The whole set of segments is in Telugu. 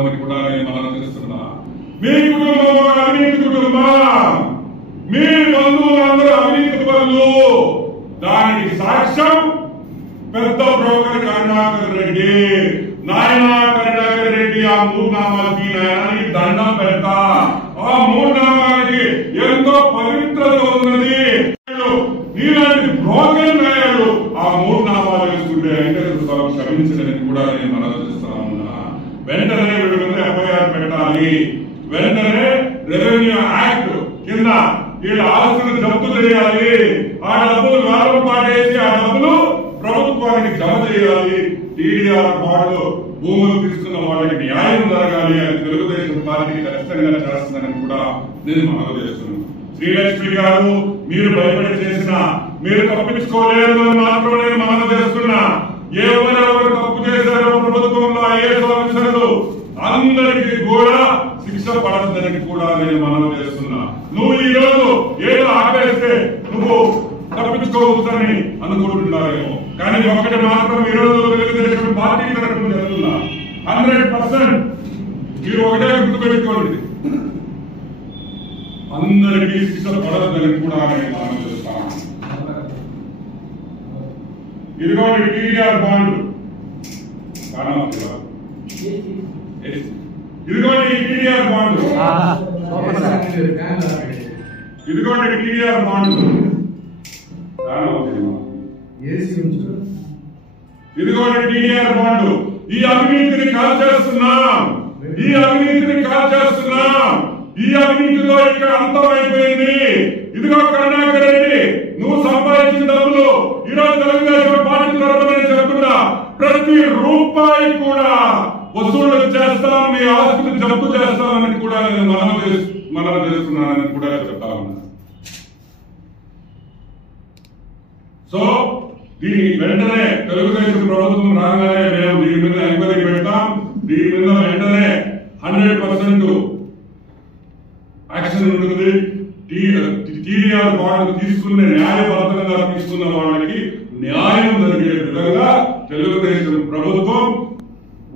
కూడా నేను మనం చేస్తున్నా. మీ కుటుంబంలో అవినీతి కుటుంబం, మీ బంధువులందరూ అవినీతి పనులు. దానికి సాక్ష్యం పెద్ద బ్రోకర్ కరుణాకర్ రెడ్డి. నాయనా కరుణాకర్ రెడ్డి, ఆ మూడు నామాలకి నాయనానికి దండం పెడతా. ఆ మూడు నామాలకి ఎంతో పవిత్రత ఉన్నది. నీలాంటి బ్రోకర్ నాయాలు ఆ మూడు నామాలు వేసుకుంటే వెంకటేశ్వర క్షమించడానికి కూడా నేను మనం చేస్తా ఉన్నా. వెంటనే వీడి మీద ఎఫ్ఐఆర్ పెట్టాలి. వెంటనే రెవెన్యూ యాక్ట్ కింద వీళ్ళ ఆస్తులు జప్తు చేయాలి. ఆ డబ్బులు వేలం పాటేసి ఆ డబ్బులు ప్రభుత్వానికి జమ చేయాలి. టీడీఆర్ వాళ్ళు భూములు తీసుకున్న వాళ్ళకి న్యాయం జరగాలి అని తెలుగుదేశం పార్టీ ఖచ్చితంగా చేస్తుందని కూడా నేను మనవి చేస్తున్నాను. శ్రీలక్ష్మి గారు, మీరు భయపడి చేసిన మీరు తప్పించుకోలేదు అని మాత్రం నేను మనవి చేస్తున్నా. ఎవరెవరు తప్పు చేశారో ప్రభుత్వంలో ఐఏఎస్ ఆఫీసర్లు అందరికీ కూడా శిక్ష పడదని కూడా నేను మనవి చేస్తున్నా. నువ్వు ఈ రోజు ఏదో ఆపేస్తే నువ్వు తప్పించుకోవచ్చని అనుకుంటున్నారేమో, కానీ ఒక్కటి మాత్రం ఈ రోజు తెలుగుదేశం పార్టీ తరఫున చెప్తున్నా, 100% మీరు ఒకటే గుర్తుపెట్టుకోండి, అందరికీ శిక్ష పడద్దని కూడా నేను మనవి చేస్తాను. ఇదిగోండి టీడీఆర్ బాండ్, ఇదిగోండి టీడీఆర్ బాండ్, ఇదిగోండి టీడీఆర్ బాండ్, ఇదిగోండి టీడీఆర్ బాండ్. ఈ అవినీతిని కాల్చేస్తున్నాం, ఈ అవినీతిని కాల్చేస్తున్నాం. ఈ అవినీతిలో ఇక్కడ అంతమైపోయింది. ఇదిగో కరుణాకర్ రెడ్డి, నువ్వు సంపాదించిన డబ్బులు ఈరోజు తెలుగుదేశం పార్టీ తరఫున చెప్తున్నా, ప్రతి రూపాయి కూడా వసూలు చేస్తాం, మీ ఆస్తులు జప్తు చేస్తామని కూడా నేను మనం చేస్తున్నానని కూడా చెప్తా ఉన్నా. సో దీని వెంటనే తెలుగుదేశం ప్రభుత్వం రాగానే మేము దీని మీద ఎంక్వైరీ పెడతాం. దీని మీద వెంటనే 100% యాక్షన్ ఉంటుంది. టీడీఆర్ బాండ్ తీసుకునే న్యాయబద్ధంగా తీసుకున్న వాళ్ళకి న్యాయం జరిగే విధంగా తెలుగుదేశం ప్రభుత్వం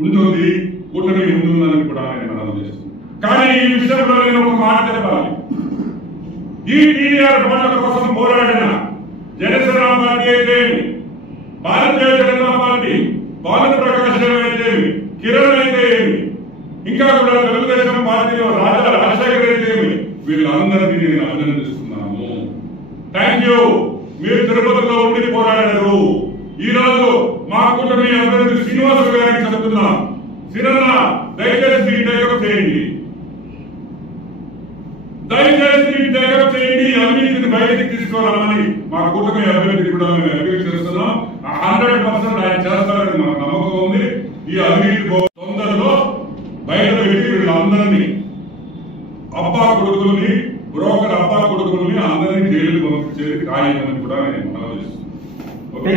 ఉంటుంది, కూటమి ఉంటుందని కూడా నేను మనం చేస్తున్నాను. కానీ ఈ విషయంలో నేను ఒక మాట చెప్పాలి. ఈ టీడీఆర్ బాండ్ల కోసం పోరాడిన జనసేన పార్టీ అయితేమి, భారతీయ జనతా పార్టీ, భారత ప్రకాశం అయితేమి, కిరణ్ అయితే ఏమి, ఇంకా కూడా తెలుగుదేశం పార్టీలో రాజశేఖర్ అయితే ఏమి, వీళ్ళందరినీ నేను అభినందిస్తున్నాను. Thank you. మీరు తిరుపతిలో ఉండి పోరాడారు. ఈ రోజు మా కూటమి అభ్యర్థి శ్రీనివాసు గారికి చెప్తున్నా, సిరన్న దయచేసి టేకప్ చేయండి, దయచేసి టేకప్ చేయండి, అవినీతిని బయటికి తీసుకురావాలని మా కూటమి అభ్యర్థి కూడా మేము అప్పీల్ చేస్తున్నాం. 100% ఆయన చేస్తారని మాకు నమ్మకం ఉంది. ఈ అవినీతి తొందరలో బయట పెట్టి వీళ్ళందరినీ అబ్బా కొడుకుల్ని, బ్రోకర్ అబ్బా కొడుకుల్ని అందరినీ జైలు పంపించేది ఖాయమని కూడా నేను మనవి చేస్తున్నాను. ఓకే.